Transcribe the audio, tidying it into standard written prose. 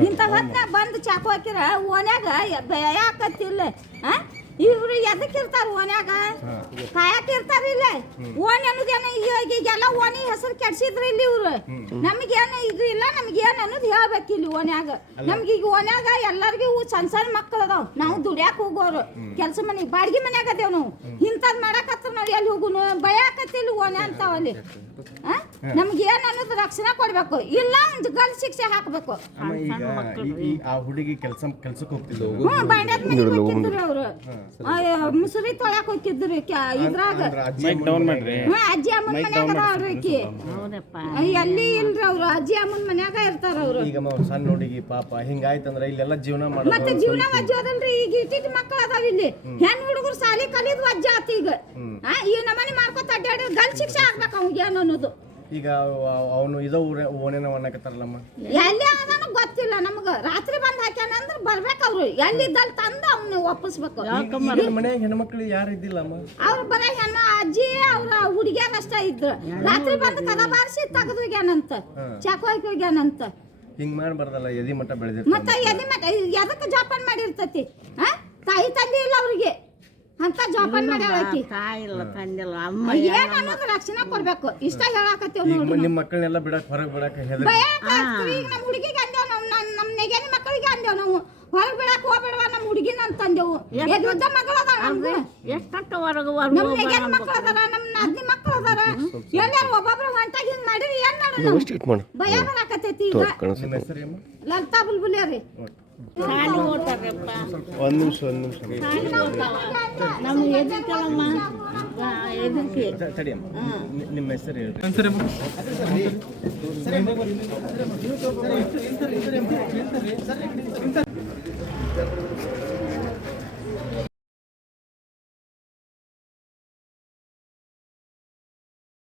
ಇಂಥ ಹೊತ್ನಾಗ ಬಂದು ಚಾಕು ಹಾಕಿರ ಓನ್ಯಾಗ ಯಾಕತ್ತಿಲ್ಲ ಇವ್ರು ಎದಕ್ಕಿರ್ತಾರ ಓನ್ಯಾಗ ಕಾಯಕಿರ್ತಾರ ಇಲ್ಲ ಓಣಿ ಅನ್ನೋದೇನ ಈಗೆಲ್ಲ ಓಣಿ ಹೆಸರು ಕೆಡ್ಸಿದ್ರ ಇಲ್ಲಿ ಇವ್ರು ನಮ್ಗೇನು ಇದು ಇಲ್ಲ ನಮ್ಗೇನು ಅನ್ನೋದು ಹೇಳ್ಬೇಕು ಇಲ್ಲಿ ಓನ್ಯಾಗ ನಮ್ಗೆ ಈಗ ಓನ್ಯಾಗ ಎಲ್ಲರಿಗೂ ಸಣ್ಣ ಸಣ್ಣ ಮಕ್ಕಳು ಅದಾವ ನಾವು ದುಡ್ಯಾಕ ಹೋಗೋರು ಕೆಲಸ ಮನೆ ಬಾಡಿಗೆ ಮನ್ಯಾಗ ಅದೇವ್ ನಾವು ಇಂಥದ್ ಮಾಡಕತ್ರ ನಾವು ಎಲ್ಲಿ ಹೋಗುನು ಭಯಾಕತ್ತಿಲ್ಲ ಓಣೆ ಅಂತಾವಲ್ಲಿ ನಮ್ಗೆ ಏನ್ ಅನ್ನೋದು ರಕ್ಷಣೆ ಕೊಡ್ಬೇಕು ಇಲ್ಲ ಒಂದು ಗಲ್ ಶಿಕ್ಷೆ ಹಾಕ್ಬೇಕು ಆ ಹುಡುಗಿ ಕೆಲ್ಸಕ್ಕೆ ಹೋಗ್ತಿದ್ರು ಅವ್ರು ಮುಸುರಿ ತೊಳಕ್ ಹೋಗಿದ್ರು ಇದ್ರಾಗ ಅಜ್ಜಿ ಅಮ್ಮನ ಮನ್ಯಾಗ ಅವ್ರಕಿ ಎಲ್ಲಿ ಇಲ್ರಿ ಅವ್ರು ಅಜ್ಜಿ ಅಮ್ಮನ ಮನ್ಯಾಗ ಇರ್ತಾರ ಅವ್ರು ಈಗ ಸಣ್ಣ ಹುಡುಗಿ ಪಾಪ ಹಿಂಗಾಯ್ತಂದ್ರ ಇಲ್ಲೆಲ್ಲ ಜೀವನ ಮಾಡೋದು ಮತ್ತೆ ಜೀವನ ವಜ್ಜ ಅದಲ್ರಿ ಈಗ ಇಟ್ಟಿಟ್ಟು ಮಕ್ಕಳು ಅದಾವ ಇಲ್ಲಿ ಹೆಣ್ ಹುಡುಗರು ಸಾಲಿ ಕಲಿದ್ ವಜ್ಜ ಆತ ಈಗ ಈ ನಮ್ಮನೆ ಮಾಡ್ಕೊತ ಅಡ್ಡಾಡಿ ಗಲ್ ಶಿಕ್ಷೆ ಆಗ್ಬೇಕು ಅವ್ನಿಗೆ ಏನು ಅನ್ನೋದು ಈಗ ಅವನು ಇದೋ ಓನೇನ ಅನ್ನಕತ್ತಾರಲ್ಲಮ್ಮ ಎಲ್ಲಿ ಅದನ್ನ ಗೊತ್ತಿಲ್ಲ ನಮಗ ರಾತ್ರಿ ಬಂದ್ ಹಾಕ್ಯಾನ ಅಂದ್ರ ಬರ್ಬೇಕು ಅವ್ರು ಎಲ್ಲಿದ್ದಲ್ಲಿ ತಂದು ಅವ್ನ ಒಪ್ಪಿಸ್ಬೇಕು ಮನ್ಯಾಗ ಹೆಣ್ಮಕ್ಳು ಯಾರು ಇದ್ದಿಲ್ಲಮ್ಮ ಅವ್ರು ಬರ ಹೆಣ್ಣ ಅಜ್ಜಿ ಅವ್ರ ಹುಡುಗಿಯಾರ ಅಷ್ಟ ಇದ್ರು ರಾತ್ರಿ ಬಂದ್ ಕದ ಬಾರಿಸಿ ತೆಗೆದು ಹೋಗ್ಯಾನಂತ ಚಾಕು ಹಾಕಿ ಹೋಗ್ಯಾನಂತ ಹಿಂಗ್ ಮಾಡ್ಬಾರ್ದಲ್ಲ ಎದಿ ಮಟ್ಟ ಬೆಳೆದಿರ್ತಾರೆ ಮತ್ತೆ ಎದಿ ಮಟ್ಟ ಎದಕ್ಕೆ ಜೋಪಾನ ಮಾಡಿರ್ತತಿ ತಾಯಿ ತಂದೆ ಇಲ್ಲ ಅವ್ರಿಗೆ ಅಂತ ಜೋಪಾನ ಮಾಡ್ಯಾಳಕಿ ಏನ್ ಅನ್ನೋದು ರಕ್ಷಣೆ ಕೊಡ್ಬೇಕು ಇಷ್ಟ ಹೇಳಾಕತ್ತೀವಿ ನಿಮ್ ಮಕ್ಕಳನ್ನೆಲ್ಲ ಬಿಡಕ್ ಹೊರಗೆ ಬಿಡಕ್ ನಮ್ಮ ಹುಡುಗಿಗೆ ಅಂದೇವ್ ನಾವು ನಮ್ಮ ನೆಗೆನಿ ಮಕ್ಕಳಿಗೆ ಅಂದೇವ್ ನಾವು ಹೊರಗೆ ಬಿಡಕ್ ಹೋಗ್ಬೇಡವ ನಮ್ಮ ಹುಡುಗಿನ ಅಂತಂದೇವು ಎದ್ದ ಮಗಳ ಅದಾವ ನಮ್ದು ನಮ್ಮ ನೆಗೆನಿ ಮಕ್ಕಳು ಅದಾರ ನಮ್ಮ ನಾದ್ನಿ ಮಕ್ಕಳು ಅದಾರ ಎಲ್ಲಾರು ಒಬ್ಬೊಬ್ರು ಹೊಂಟಾಗಿ ಹಿಂಗ್ ಮಾಡಿರಿ ಏನ್ ಮಾಡೋಣ ಭಯ ಬರಾಕತ್ತೈತಿ ಈಗ ಲಲಿತಾ ಬುಲ್ಬುಲಿ ರೀ ಒಂದ್ ನಿಮಿಷ ತಡಿಯಮ್ಮ ನಿಮ್ಮ ಹೆಸರು ಹೇಳ್ರಿ